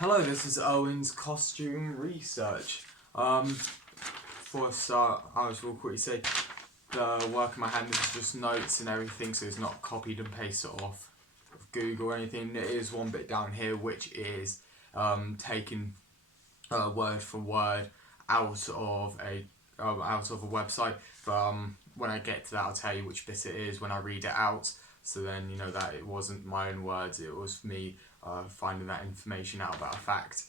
Hello, this is Owen's costume research. Before I start, I just will quickly say the work in my hand is just notes and everything, so it's not copied and pasted off of Google or anything. There is one bit down here which is taken word for word out of a website. But when I get to that, I'll tell you which bit it is when I read it out. So then you know that it wasn't my own words; it was me finding that information out about a fact.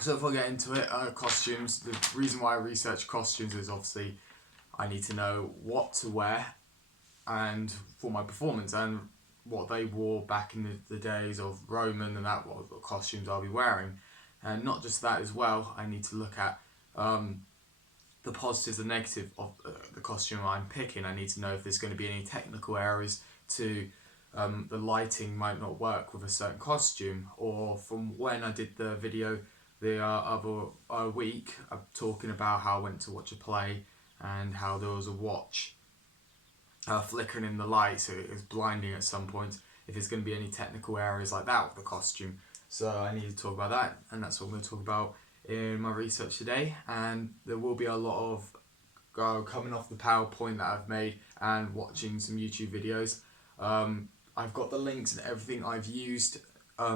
So if I get into it, costumes. The reason why I research costumes is obviously I need to know what to wear and for my performance and what they wore back in the days of Roman and that what costumes I'll be wearing. And not just that as well, I need to look at the positives and negatives of the costume I'm picking. I need to know if there's going to be any technical errors to the lighting might not work with a certain costume, or from when I did the video the other week talking about how I went to watch a play and how there was a watch flickering in the light, so it was blinding at some point. If there's going to be any technical areas like that with the costume, so I need to talk about that, and that's what I'm going to talk about in my research today. And there will be a lot of coming off the PowerPoint that I've made and watching some YouTube videos. I've got the links and everything I've used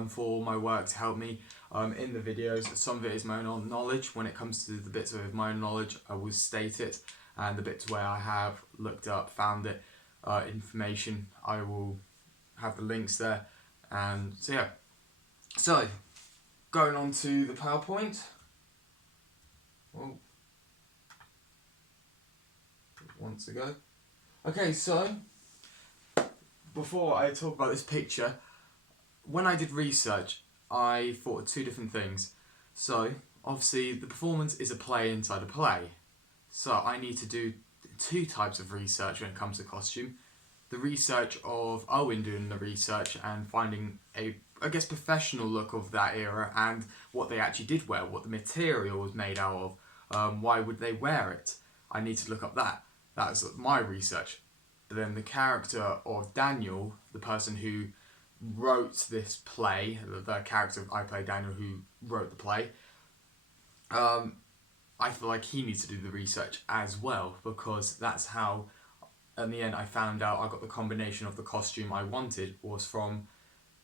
for my work to help me in the videos. Some of it is my own knowledge. When it comes to the bits of my own knowledge, I will state it, and the bits where I have looked up, found it, information, I will have the links there. And so yeah, so going on to the PowerPoint. Once ago. Okay, so before I talk about this picture, when I did research, I thought of two different things. So obviously the performance is a play inside a play. So I need to do two types of research when it comes to costume. The research of Owen doing the research and finding a, I guess, professional look of that era and what they actually did wear, what the material was made out of, why would they wear it. I need to look up that. That's my research. But then the character of Daniel, the person who wrote this play, the character I play Daniel who wrote the play, I feel like he needs to do the research as well, because that's how in the end I found out I got the combination of the costume I wanted was from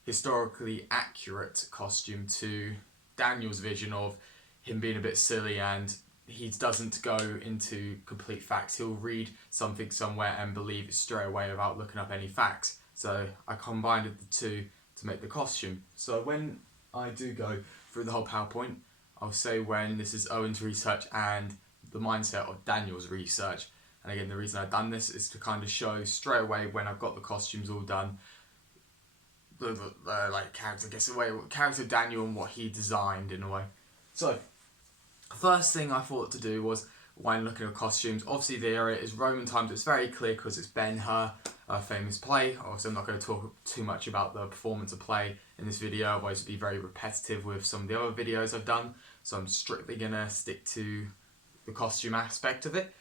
historically accurate costume to Daniel's vision of him being a bit silly, and he doesn't go into complete facts. He'll read something somewhere and believe it straight away without looking up any facts. So I combined the two to make the costume. So when I do go through the whole PowerPoint, I'll say when this is Owen's research and the mindset of Daniel's research. And again, the reason I've done this is to kind of show straight away when I've got the costumes all done, the like character, I guess, the way character Daniel and what he designed in a way. So first thing I thought to do was, when looking at costumes, obviously the era is Roman times. It's very clear because it's Ben-Hur, a famous play. Obviously I'm not going to talk too much about the performance of play in this video, otherwise it'd be very repetitive with some of the other videos I've done. So I'm strictly going to stick to the costume aspect of it.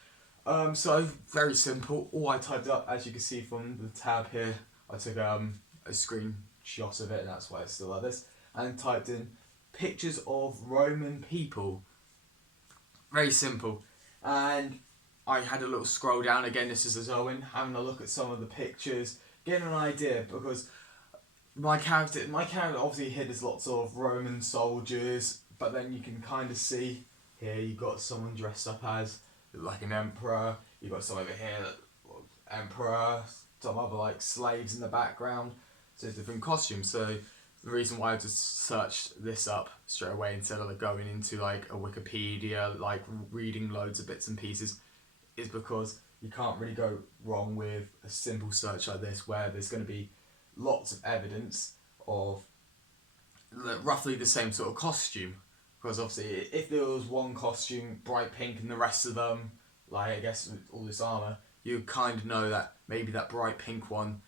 So very simple. All I typed up, as you can see from the tab here, I took a screenshot of it, and that's why it's still like this, and typed in pictures of Roman people. Very simple. And I had a little scroll down. Again, this is as Owen, having a look at some of the pictures, getting an idea, because my character obviously here there's lots of Roman soldiers, but then you can kind of see here you've got someone dressed up as like an emperor, you've got some over here that emperor, some other like slaves in the background, so it's different costumes. So the reason why I just searched this up straight away instead of like going into like a Wikipedia, like reading loads of bits and pieces, is because you can't really go wrong with a simple search like this, where there's going to be lots of evidence of roughly the same sort of costume. Because obviously if there was one costume bright pink and the rest of them, like I guess with all this armour, you kind of know that maybe that bright pink one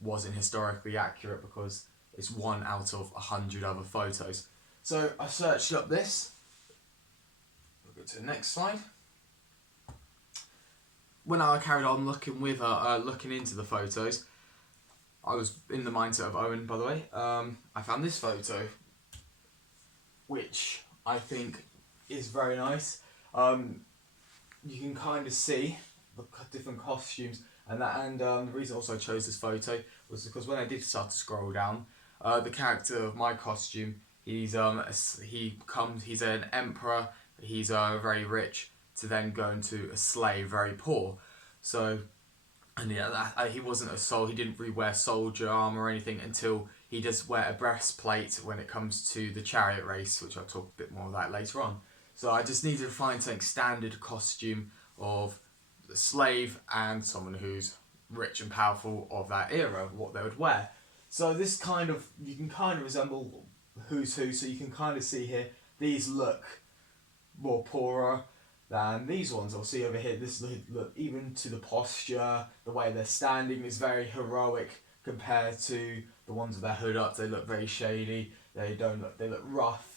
wasn't historically accurate because it's one out of 100 other photos. So I searched up this. We'll go to the next slide. When I carried on looking with looking into the photos, I was in the mindset of Owen, by the way. I found this photo. which I think is very nice. You can kind of see the different costumes, and the reason also I chose this photo was because when I did start to scroll down, the character of my costume, he's he's an emperor, he's very rich, to then go into a slave, very poor. So, and yeah, he wasn't a he didn't really wear soldier armor or anything until he does wear a breastplate when it comes to the chariot race, which I'll talk a bit more about later on. So I just needed to find something standard costume of the slave and someone who's rich and powerful of that era, what they would wear. So this kind of, you can kind of resemble who's who, so you can kind of see here, these look more poorer than these ones. I'll see over here, this look, even to the posture, the way they're standing is very heroic compared to the ones with their hood up. They look very shady, they look rough.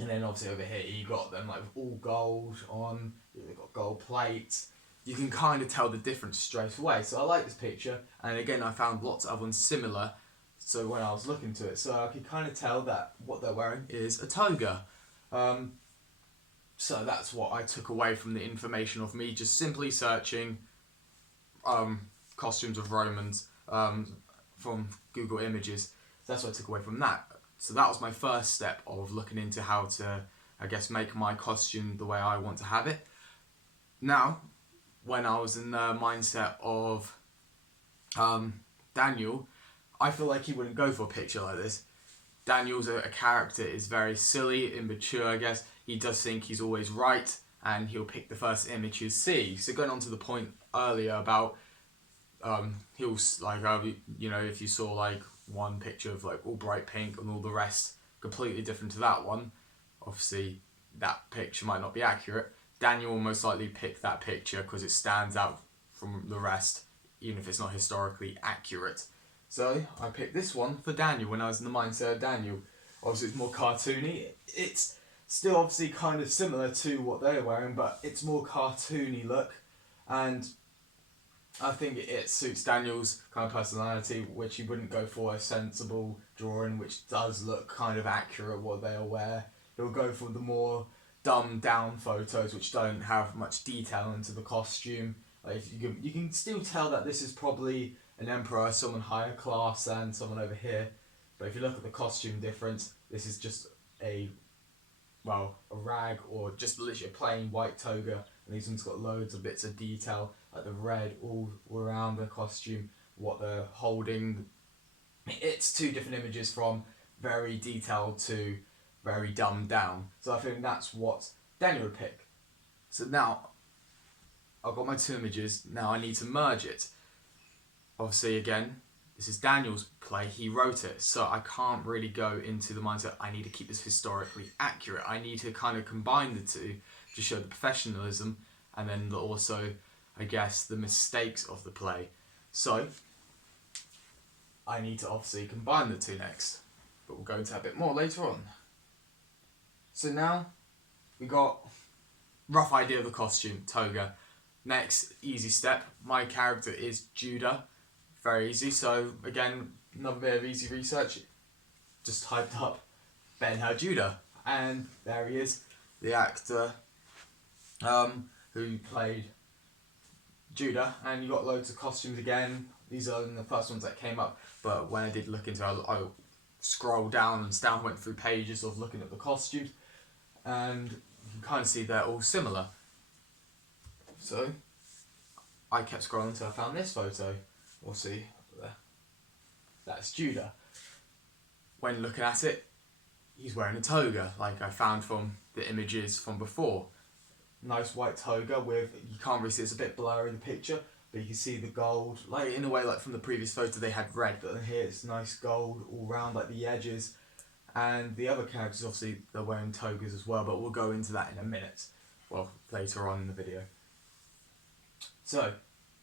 And then obviously over here you got them like all gold on, they've got gold plates. You can kind of tell the difference straight away. So I like this picture, and again I found lots of other ones similar, so when I was looking to it, so I could kind of tell that what they're wearing is a toga. So that's what I took away from the information of me just simply searching costumes of Romans from Google Images. So that's what I took away from that. So that was my first step of looking into how to, I guess, make my costume the way I want to have it. Now, when I was in the mindset of Daniel, I feel like he wouldn't go for a picture like this. Daniel's a character, is very silly, immature, I guess. He does think he's always right, and he'll pick the first image you see. So going on to the point earlier about he'll like if you saw like one picture of like all bright pink and all the rest completely different to that one, obviously that picture might not be accurate. Daniel will most likely pick that picture because it stands out from the rest, even if it's not historically accurate. So I picked this one for Daniel when I was in the mindset of Daniel. Obviously it's more cartoony. It's still obviously kind of similar to what they're wearing, but it's more cartoony look, and I think it suits Daniel's kind of personality, which he wouldn't go for a sensible drawing, which does look kind of accurate what they'll wear. He'll go for the more dumbed down photos, which don't have much detail into the costume. Like you can still tell that this is probably an emperor, someone higher class than someone over here. But if you look at the costume difference, this is just a rag or just literally a plain white toga, and these ones got loads of bits of detail, like the red all around the costume, what they're holding. It's two different images from very detailed to very dumbed down. So I think that's what Daniel would pick. So now I've got my two images, now I need to merge it. Obviously again, this is Daniel's play, he wrote it, so I can't really go into the mindset I need to keep this historically accurate. I need to kind of combine the two to show the professionalism and then also, I guess, the mistakes of the play. So I need to obviously combine the two next, but we'll go into that a bit more later on. So now we got rough idea of the costume, toga. Next easy step, my character is Judah. Very easy. So again, another bit of easy research. Just typed up Ben-Hur Judah, and there he is, the actor who played Judah. And you got loads of costumes again. These are the first ones that came up, but when I did look into it, I scrolled down and went through pages of looking at the costumes, and you can kind of see they're all similar. So I kept scrolling until I found this photo. We'll see there. That's Judah. When looking at it, he's wearing a toga, like I found from the images from before. Nice white toga with, you can't really see, it's a bit blurry in the picture, but you can see the gold, like in a way like from the previous photo they had red, but then here it's nice gold all round, like the edges. And the other characters, obviously they're wearing togas as well, but we'll go into that in a minute, well, later on in the video. So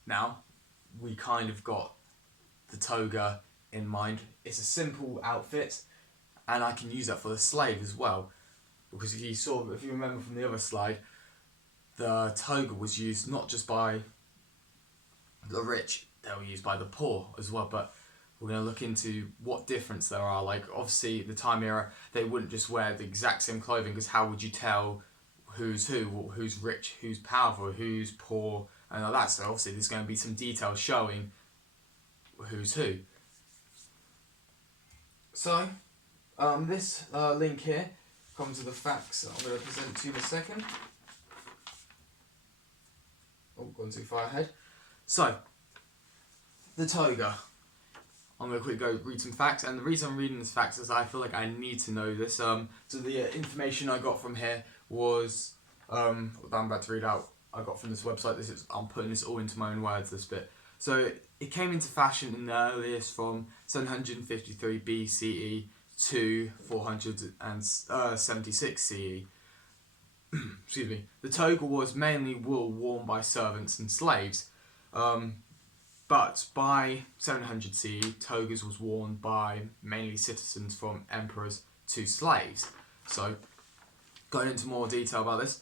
now we kind of got the toga in mind. It's a simple outfit, and I can use that for the slave as well, because if you remember from the other slide, the toga was used not just by the rich, they were used by the poor as well. But we're going to look into what difference there are. Like, obviously, the time era, they wouldn't just wear the exact same clothing, because how would you tell who's rich, who's powerful, who's poor, and all that. So obviously there's going to be some details showing who's who. So this link here comes with the facts that I'm going to present to you in a second. Oh, gone too far ahead. So, the toga. I'm going to quickly go read some facts, and the reason I'm reading these facts is I feel like I need to know this. So the information I got from here was, that I'm about to read out, I got from this website. I'm putting this all into my own words, this bit. So it came into fashion in the earliest from 753 BCE to 476 CE. Excuse me. The toga was mainly wool worn by servants and slaves. But by 700 CE, togas was worn by mainly citizens, from emperors to slaves. So, going into more detail about this,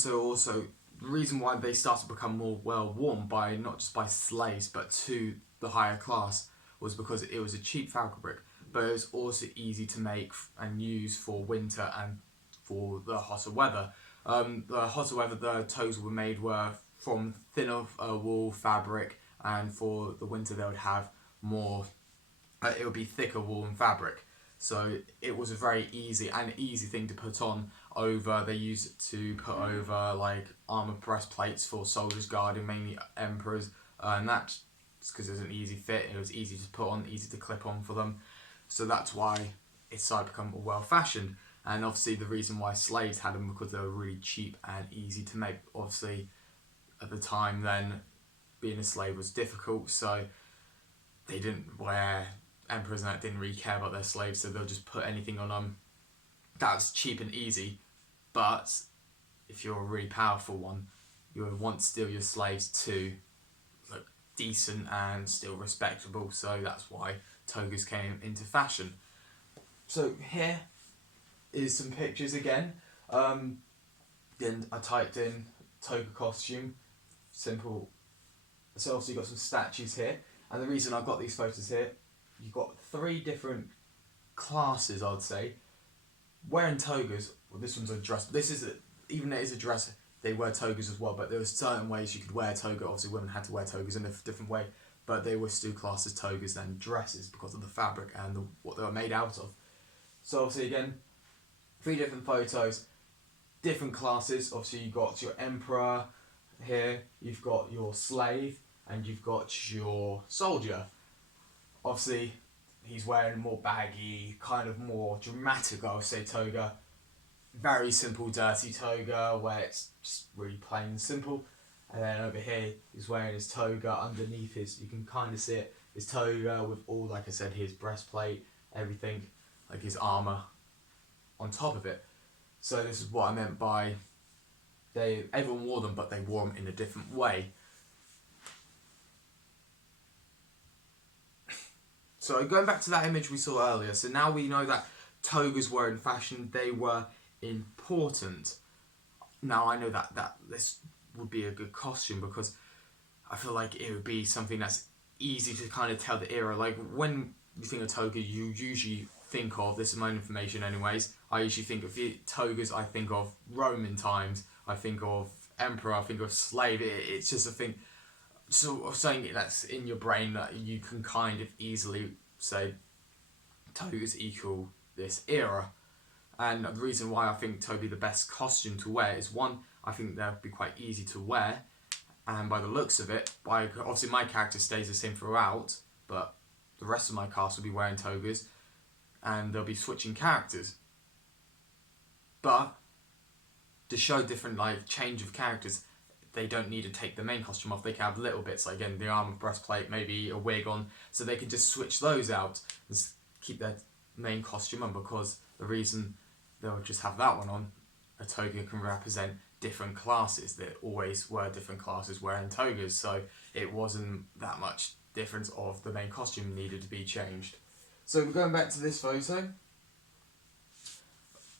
so also the reason why they started to become more well worn by not just by slaves but to the higher class was because it was a cheap fabric, but it was also easy to make and use for winter and for the hotter weather. The hotter weather, the togas were made were from thinner wool fabric, and for the winter they would have more, it would be thicker woolen fabric. So it was a very easy thing to put on over. They used it to put over like armor breastplates for soldiers guarding mainly emperors, and that's because it was an easy fit. It was easy to put on, easy to clip on for them. So that's why it started to become well fashioned. And obviously the reason why slaves had them, because they were really cheap and easy to make. Obviously at the time then, being a slave was difficult, so they didn't wear, emperors and that didn't really care about their slaves, so they'll just put anything on them that was cheap and easy. But if you're a really powerful one, you would want still your slaves to look decent and still respectable, so that's why togas came into fashion. So here is some pictures again. Then I typed in toga costume, simple. So obviously you've got some statues here, and the reason I've got these photos here, you've got 3 different classes, I'd say, wearing togas. Well, this one's a dress, but even though it is a dress, they wear togas as well, but there were certain ways you could wear a toga. Obviously women had to wear togas in a different way, but they were still classed as togas and dresses because of the fabric and what they were made out of. So obviously again, 3 different photos, different classes. Obviously you've got your emperor here, you've got your slave, and you've got your soldier. Obviously he's wearing more baggy, kind of more dramatic, I would say, toga. Very simple dirty toga where it's just really plain and simple. And then over here he's wearing his toga underneath his, you can kind of see it, his toga with all, like I said, his breastplate, everything, like his armour on top of it. So this is what I meant by everyone wore them, but they wore them in a different way. So going back to that image we saw earlier, so now we know that togas were in fashion, they were important. Now I know that this would be a good costume, because I feel like it would be something that's easy to kind of tell the era. Like when you think of toga, you usually think of, this is my own information anyways, I usually think of togas, I think of Roman times, I think of emperor, I think of slave. It's just a thing, sort of saying that's in your brain, that you can kind of easily say togas equal this era. And the reason why I think toga be the best costume to wear is, one, I think they'll be quite easy to wear, and by the looks of it, obviously my character stays the same throughout, but the rest of my cast will be wearing togas, and they'll be switching characters. But to show different, like, change of characters, they don't need to take the main costume off. They can have little bits, like again the armor, breastplate, maybe a wig on, so they can just switch those out and keep their main costume on, because the reason they'll just have that one on, a toga can represent different classes. There always were different classes wearing togas, so it wasn't that much difference of the main costume needed to be changed. So we're going back to this photo.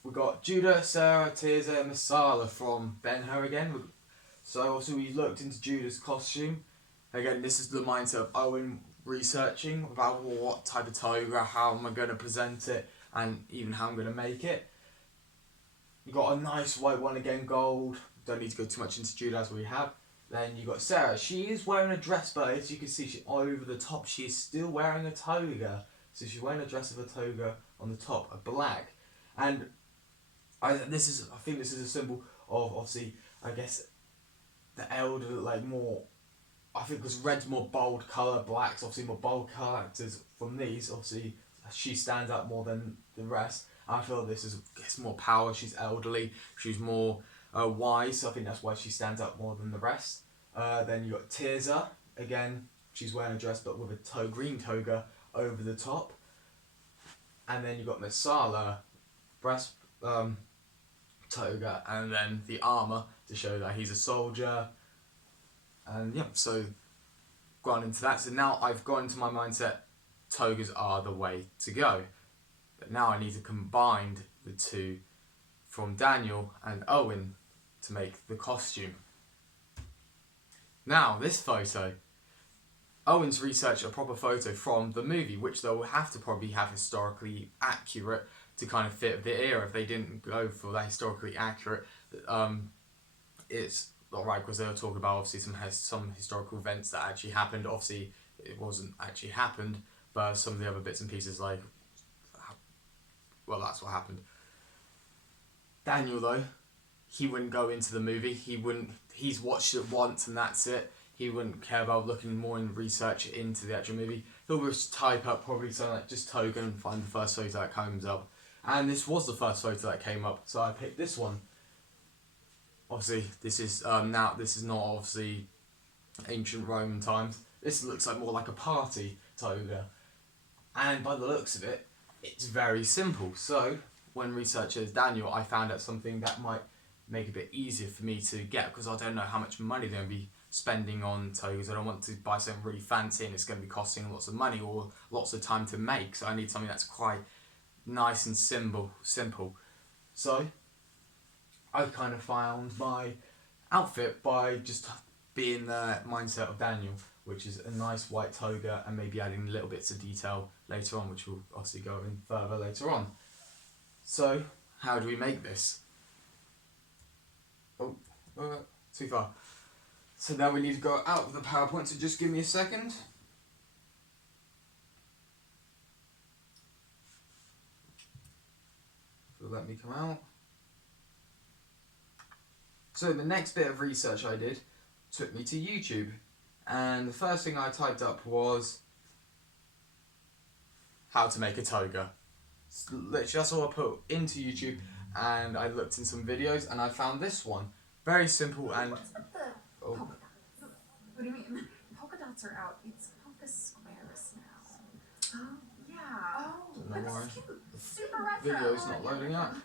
We've got Judah, Sarah, Tirzah, and Masala from Ben-Hur again. So also we looked into Judah's costume. Again, this is the mindset of Owen researching about what type of toga, how am I going to present it, and even how I'm going to make it. You got a nice white one again, gold. Don't need to go too much into Jude we have. Then you got Sarah. She is wearing a dress, but as you can see, she over the top, she is still wearing a toga. So she's wearing a dress with a toga on the top, a black. And I think this is a symbol of, obviously, I guess, the elder, like more. I think because red's more bold colour, black's obviously more bold characters from these. Obviously, she stands out more than the rest. I feel this is gets more power. She's elderly. She's more wise. So I think that's why she stands out more than the rest. Then you got Tirza. Again, she's wearing a dress but with a green toga over the top. And then you got Messala, breast toga, and then the armor to show that he's a soldier. And yeah, so gone into that. So now I've gone into my mindset, togas are the way to go. But now I need to combine the two from Daniel and Owen to make the costume. Now, this photo, Owen's researched a proper photo from the movie, which they'll have to probably have historically accurate to kind of fit the era. If they didn't go for that historically accurate, it's not right, because they were talking about obviously some historical events that actually happened. Obviously, it wasn't actually happened, but some of the other bits and pieces, like, well, that's what happened. Daniel, though, he wouldn't go into the movie. He's watched it once and that's it. He wouldn't care about looking more in research into the actual movie. He'll just type up probably something like just toga and find the first photo that comes up. And this was the first photo that came up, so I picked this one. Obviously, this is this is not obviously ancient Roman times. This looks like more like a party toga. And by the looks of it, it's very simple. So, when researching Daniel, I found out something that might make it a bit easier for me to get, because I don't know how much money they're going to be spending on togas. I don't want to buy something really fancy and it's going to be costing lots of money or lots of time to make. So I need something that's quite nice and simple. So I kind of found my outfit by just being the mindset of Daniel, which is a nice white toga and maybe adding little bits of detail later on, which we'll obviously go in further later on. So, how do we make this? Oh, too far. So now we need to go out of the PowerPoint, so just give me a second. So let me come out. So the next bit of research I did took me to YouTube, and the first thing I typed up was how to make a toga. Literally, that's all I put into YouTube, and I looked in some videos, and I found this one. Very simple and... What's with the polka dots? What do you mean? Polka dots are out. It's polka squares now. Oh, yeah. Oh, but this is cute. Super retro. Video's not loading up.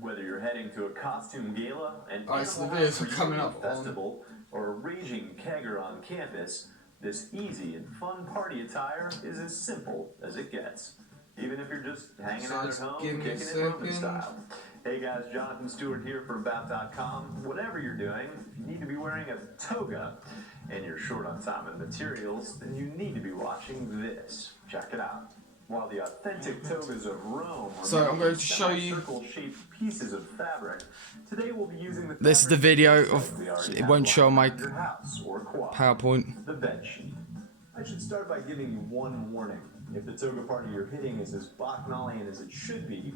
Whether you're heading to a costume gala, an so the videos are coming up festival, or a raging kegger on campus, this easy and fun party attire is as simple as it gets. Even if you're just hanging out at home, kicking it Roman style. Hey guys, Jonathan Stewart here for About.com. Whatever you're doing, if you need to be wearing a toga and you're short on time and materials, then you need to be watching this. Check it out. While the authentic togas of Rome so I'm going to show you circle-shaped pieces of fabric, today we'll be using the this is the video of it won't show my house or quad, PowerPoint. the bed sheet. I should start by giving you one warning. If the toga party you're hitting is as Bacchanalian as it should be,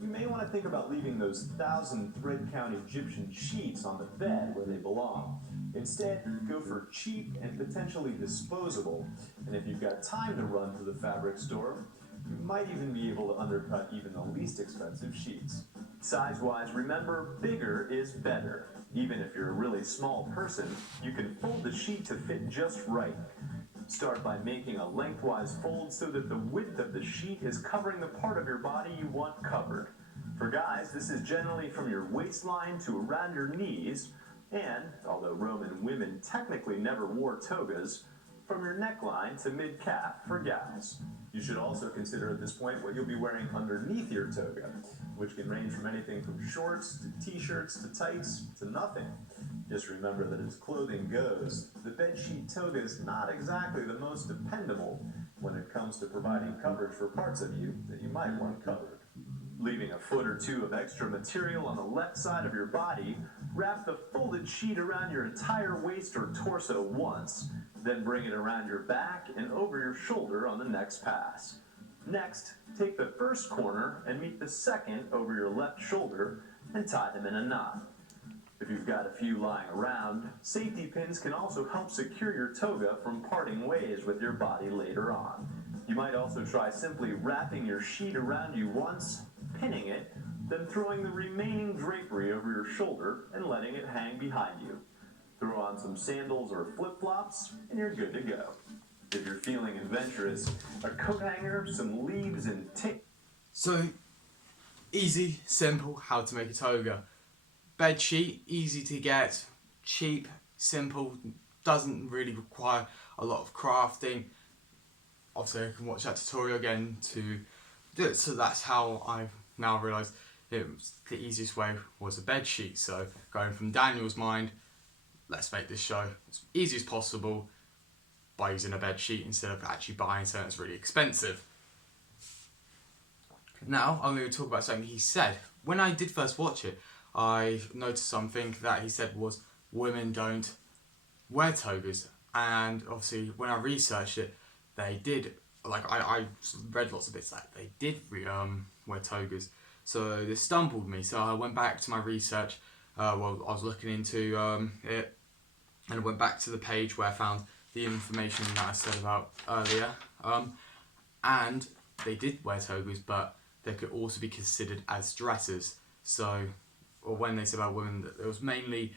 you may want to think about leaving those 1,000 thread-count Egyptian sheets on the bed where they belong. Instead, go for cheap and potentially disposable. And if you've got time to run to the fabric store, you might even be able to undercut even the least expensive sheets. Size-wise, remember, bigger is better. Even if you're a really small person, you can fold the sheet to fit just right. Start by making a lengthwise fold so that the width of the sheet is covering the part of your body you want covered. For guys, this is generally from your waistline to around your knees, and, although Roman women technically never wore togas, from your neckline to mid-calf for gals. You should also consider at this point what you'll be wearing underneath your toga, which can range from anything from shorts to t-shirts to tights to nothing. Just remember that as clothing goes, the bedsheet toga is not exactly the most dependable when it comes to providing coverage for parts of you that you might want covered. Leaving a foot or two of extra material on the left side of your body, wrap the folded sheet around your entire waist or torso once, then bring it around your back and over your shoulder on the next pass. Next, take the first corner and meet the second over your left shoulder and tie them in a knot. If you've got a few lying around, safety pins can also help secure your toga from parting ways with your body later on. You might also try simply wrapping your sheet around you once, pinning it, then throwing the remaining drapery over your shoulder and letting it hang behind you. Throw on some sandals or flip-flops and you're good to go. If you're feeling adventurous, a coat hanger, some leaves, and So, easy, simple, how to make a toga. Bed sheet, easy to get, cheap, simple, doesn't really require a lot of crafting. Obviously I can watch that tutorial again to do it, so that's how I've now realised the easiest way was a bed sheet. So going from Daniel's mind, let's make this show as easy as possible by using a bed sheet instead of actually buying something that's really expensive. Now I'm going to talk about something he said. When I did first watch it, I noticed something that he said was women don't wear togas, and obviously when I researched it, they did. Like I read lots of bits that they did wear togas, so this stumbled me. So I went back to my research. Well, I was looking into it, and I went back to the page where I found the information that I said about earlier. And they did wear togas, but they could also be considered as dresses. So, or when they said about women, that there was mainly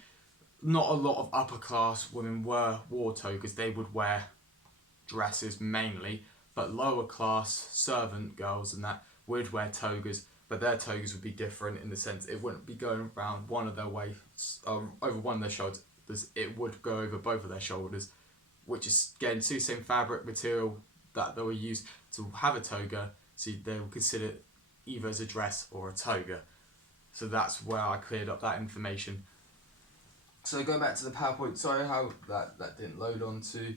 not a lot of upper class women wore togas. They would wear dresses mainly, but lower class servant girls and that would wear togas, but their togas would be different in the sense it wouldn't be going around one of their waists, over one of their shoulders. It would go over both of their shoulders, which is again the same fabric material that they were used to have a toga, so they will consider it either as a dress or a toga. So that's where I cleared up that information. So going back to the PowerPoint, sorry how that didn't load onto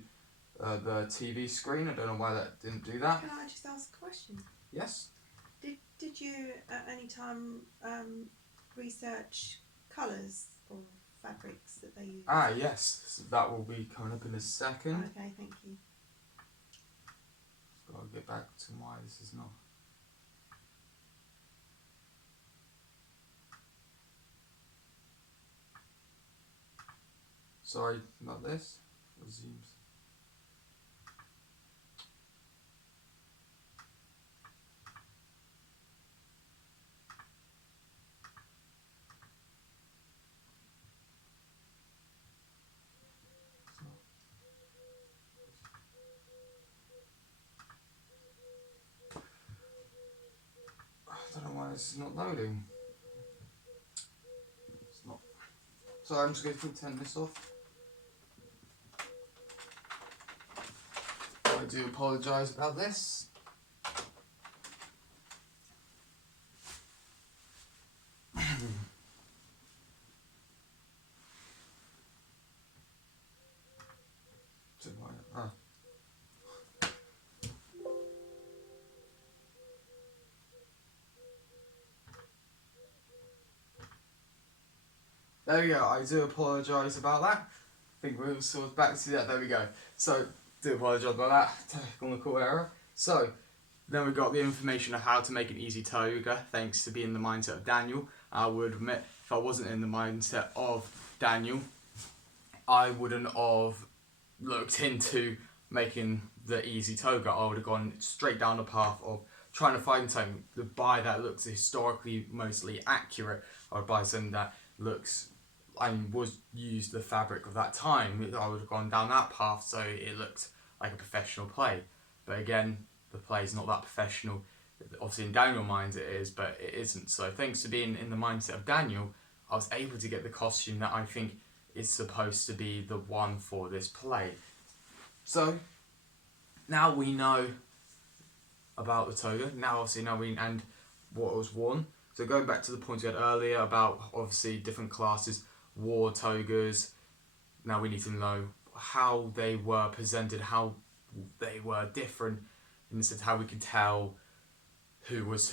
the TV screen. I don't know why that didn't do that. Can I just ask a question? Yes. Did you at any time research colours or fabrics that they use? Ah, yes. So that will be coming up in a second. Okay, thank you. So I'll get back to why this is not. Sorry, not this. Resumes. I don't know why this is not loading. It's not. So I'm just going to turn this off. I do apologise about this. There we go, I do apologise about that. I think we're sort of back to that, there we go. So, do apologise about that, technical error. So, then we got the information of how to make an easy toga, thanks to being in the mindset of Daniel. I would admit, if I wasn't in the mindset of Daniel, I wouldn't have looked into making the easy toga. I would have gone straight down the path of trying to find something to buy that looks historically mostly accurate. I would buy something that looks and was used the fabric of that time. I would have gone down that path so it looked like a professional play. But again, the play is not that professional. Obviously in Daniel's mind it is, but it isn't. So thanks to being in the mindset of Daniel, I was able to get the costume that I think is supposed to be the one for this play. So now we know about the toga. Now obviously and what was worn. So going back to the point we had earlier about obviously different classes war togas. Now we need to know how they were presented, how they were different, in the sense how we could tell who was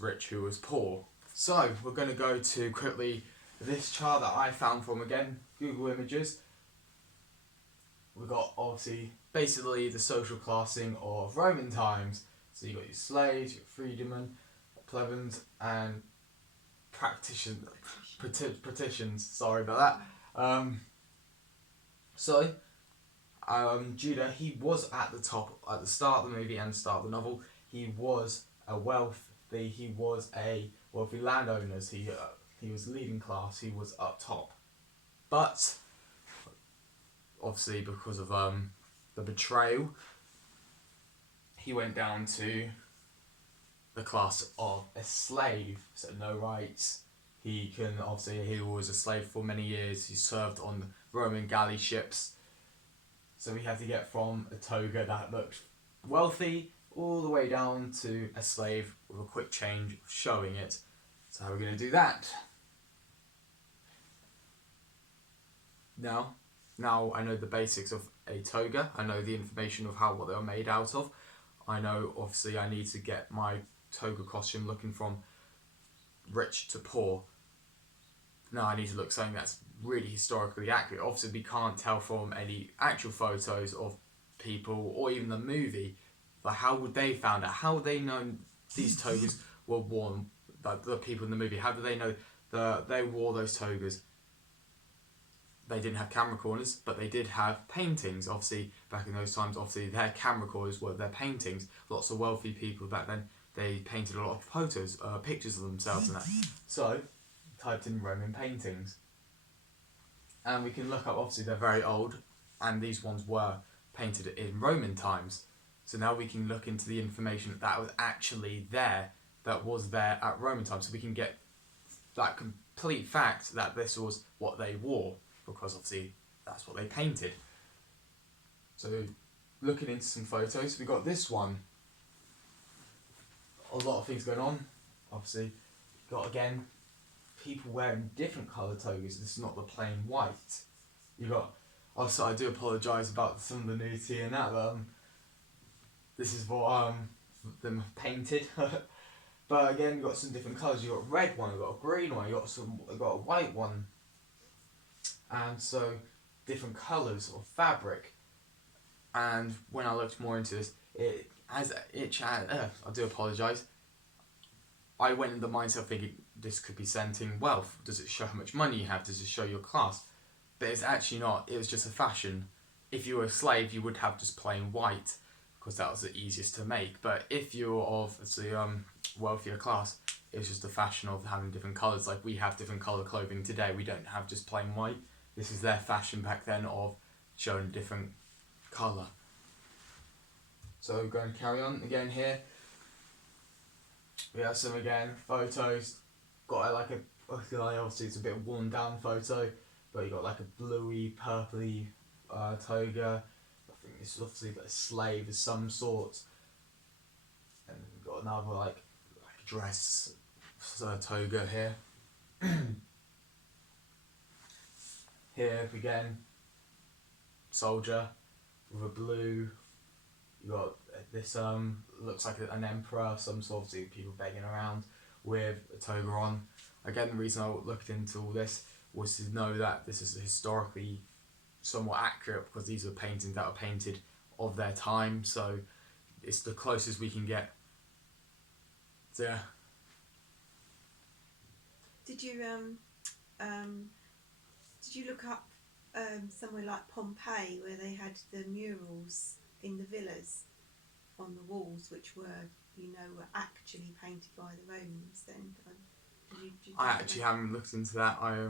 rich, who was poor. So we're going to go to quickly this chart that I found from, again, Google Images. We've got obviously basically the social classing of Roman times. So you've got your slaves, your freedmen, plebeians, and patricians. Sorry about that. Judah, he was at the top at the start of the movie and start of the novel. He was a wealthy landowner. He was leading class. He was up top, but obviously because of the betrayal, he went down to the class of a slave. So no rights. He was a slave for many years. He served on Roman galley ships. So we had to get from a toga that looked wealthy all the way down to a slave with a quick change showing it. So how are we going to do that? Now I know the basics of a toga. I know the information of what they were made out of. I know obviously I need to get my toga costume looking from rich to poor. Now I need to look something that's really historically accurate. Obviously we can't tell from any actual photos of people or even the movie, but how would they found out? How would they know these togas were worn? The people in the movie, how do they know they wore those togas? They didn't have camera corners, but they did have paintings. Obviously, back in those times, their camera corners were their paintings. Lots of wealthy people back then, they painted a lot of photos, pictures of themselves and that. So, typed in Roman paintings. And we can look up, obviously they're very old, and these ones were painted in Roman times. So now we can look into the information that was actually there, that was there at Roman times. So we can get that complete fact that this was what they wore, because obviously that's what they painted. So looking into some photos, we got this one. A lot of things going on. Obviously, got again people wearing different coloured togas. This is not the plain white. You got. Also, I do apologise about some of the nudity and that. But, this is what them painted. But again, you got some different colours. You got a red one, you got a green one, you got a white one. And so different colours of fabric. And when I looked more into this, I do apologise. I went in the mindset thinking this could be scenting wealth. Does it show how much money you have? Does it show your class? But it's actually not. It was just a fashion. If you were a slave, you would have just plain white, because that was the easiest to make. But if you're of the wealthier class, it was just a fashion of having different colours. Like we have different colour clothing today. We don't have just plain white. This is their fashion back then of showing a different colour. So we're going to carry on again here. We have some again photos. Got obviously it's a bit worn down photo, but you got like a bluey, purpley toga. I think this is obviously like a slave of some sort. And we've got another like dress toga here. Here again, soldier with a blue. You got this looks like an emperor of some sort, of people begging around with a toga on. Again, the reason I looked into all this was to know that this is historically somewhat accurate, because these are paintings that were painted of their time, so it's the closest we can get. So yeah. Did you look up somewhere like Pompeii, where they had the murals in the villas on the walls, which were actually painted by the Romans then? Did you I actually haven't looked into that. I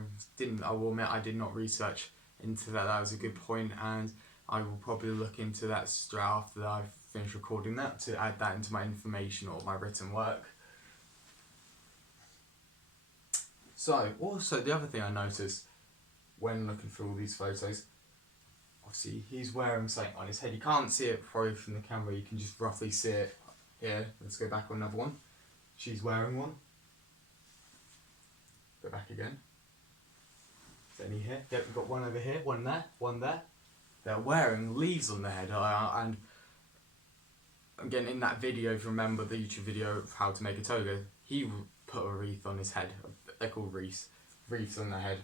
will admit I did not research into that. That was a good point, and I will probably look into that straight after I finish recording that, to add that into my information or my written work. So, also the other thing I noticed when looking through all these photos, obviously he's wearing something on his head. You can't see it probably from the camera, you can just roughly see it here. Let's go back on another one. She's wearing one. Go back again. Any here? Yep, we've got one over here, one there, one there. They're wearing leaves on their head, and again, in that video, if you remember the YouTube video of how to make a toga, he put a wreath on his head. They're called wreaths on their head.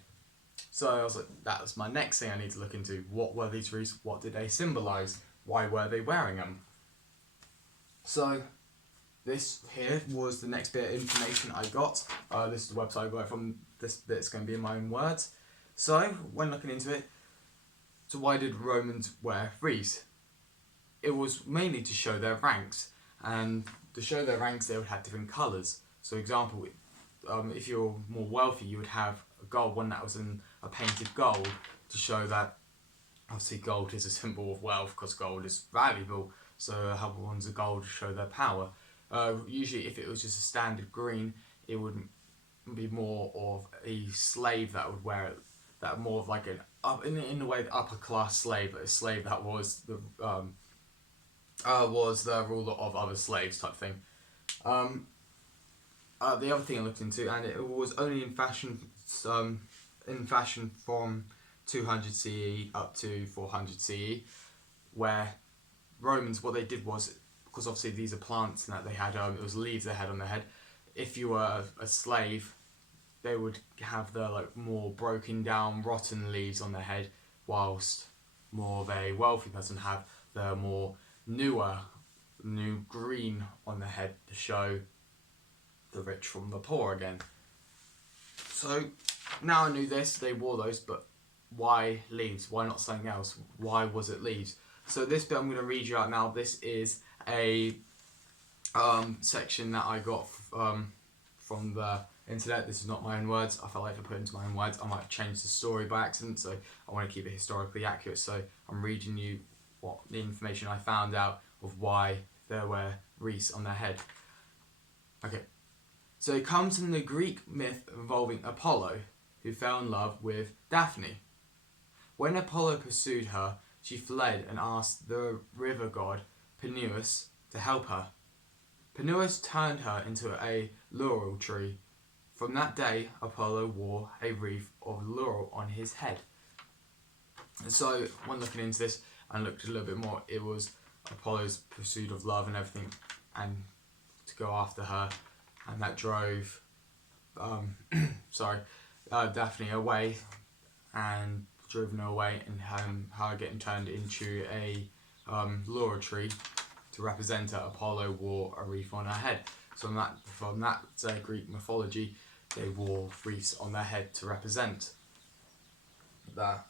So I was like, that was my next thing I need to look into. What were these wreaths? What did they symbolise? Why were they wearing them? So this here was the next bit of information I got. This is the website I got it from. This bit's going to be in my own words. So when looking into it, so why did Romans wear wreaths? It was mainly to show their ranks, and to show their ranks they would have different colours. So example, if you're more wealthy, you would have a gold one that was in a painted gold to show that obviously gold is a symbol of wealth because gold is valuable. So have ones of gold to show their power. Usually if it was just a standard green, it would be more of a slave that would wear it. That more of like in a way the upper class slave, but a slave that was the ruler of other slaves type thing. The other thing I looked into, and it was only in fashion from 200 CE up to 400 CE, where Romans, what they did was, because obviously these are plants and that they had, it was leaves they had on their head. If you were a slave, they would have the like more broken down, rotten leaves on their head, whilst more of a wealthy person have the more new green on their head to show the rich from the poor again. So now I knew this, they wore those, but why leaves? Why not something else? Why was it leaves? So this bit I'm going to read you out now. This is a section that I got from the internet. This is not my own words. I felt like if I put it into my own words, I might have changed the story by accident, so I want to keep it historically accurate. So I'm reading you what the information I found out of why they wear wreaths on their head. Okay, so it comes from the Greek myth involving Apollo, who fell in love with Daphne. When Apollo pursued her, she fled and asked the river god Peneus to help her. Peneus turned her into a laurel tree. From that day, Apollo wore a wreath of laurel on his head. And so, when looking into this and looked a little bit more, it was Apollo's pursuit of love and everything, and to go after her, and that drove Daphne away, and driven her away, and her getting turned into a laurel tree to represent her. Apollo wore a wreath on her head. So from that Greek mythology, they wore wreaths on their head to represent that.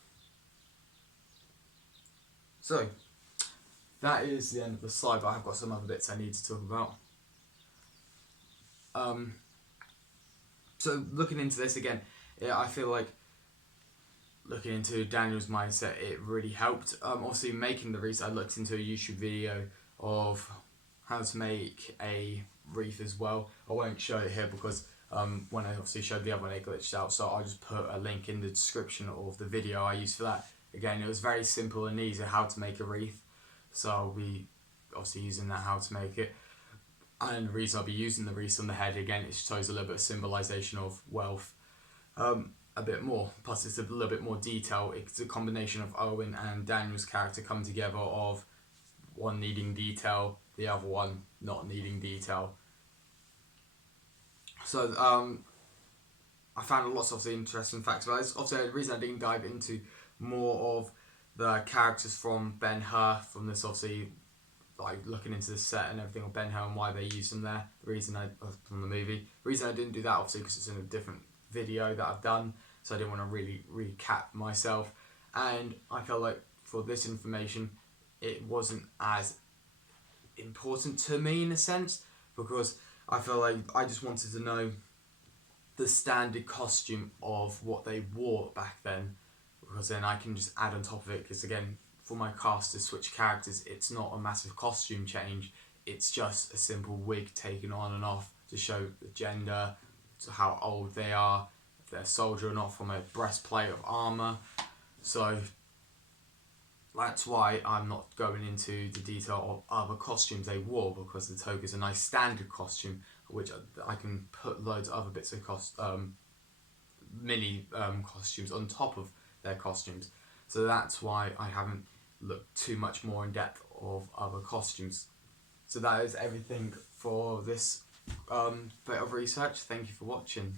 So that is the end of the slide, but I've got some other bits I need to talk about. So looking into this again, I feel like looking into Daniel's mindset, it really helped. Obviously making the wreaths, I looked into a YouTube video of how to make a wreath as well. I won't show it here because when I obviously showed the other one, it glitched out, so I'll just put a link in the description of the video I used for that. Again, it was very simple and easy how to make a wreath, so I'll be obviously using that how to make it. And the reason I'll be using the wreath on the head, again, it shows a little bit of symbolisation of wealth, a bit more, plus it's a little bit more detail. It's a combination of Owen and Daniel's character come together, of one needing detail, the other one not needing detail. So I found lots of the interesting facts, but obviously the reason I didn't dive into more of the characters from Ben-Hur, from this obviously, like looking into the set and everything of Ben-Hur and why they use them there, from the movie. The reason I didn't do that obviously because it's in a different video that I've done, so I didn't want to really recap myself, and I felt like for this information it wasn't as important to me in a sense, because I feel like I just wanted to know the standard costume of what they wore back then, because then I can just add on top of it, because again, for my cast to switch characters, it's not a massive costume change, it's just a simple wig taken on and off to show the gender, to how old they are, if they're a soldier or not, from a breastplate of armour. So that's why I'm not going into the detail of other costumes they wore, because the toga is a nice standard costume, which I can put loads of other bits of mini costumes on top of their costumes. So that's why I haven't looked too much more in depth of other costumes. So that is everything for this bit of research. Thank you for watching.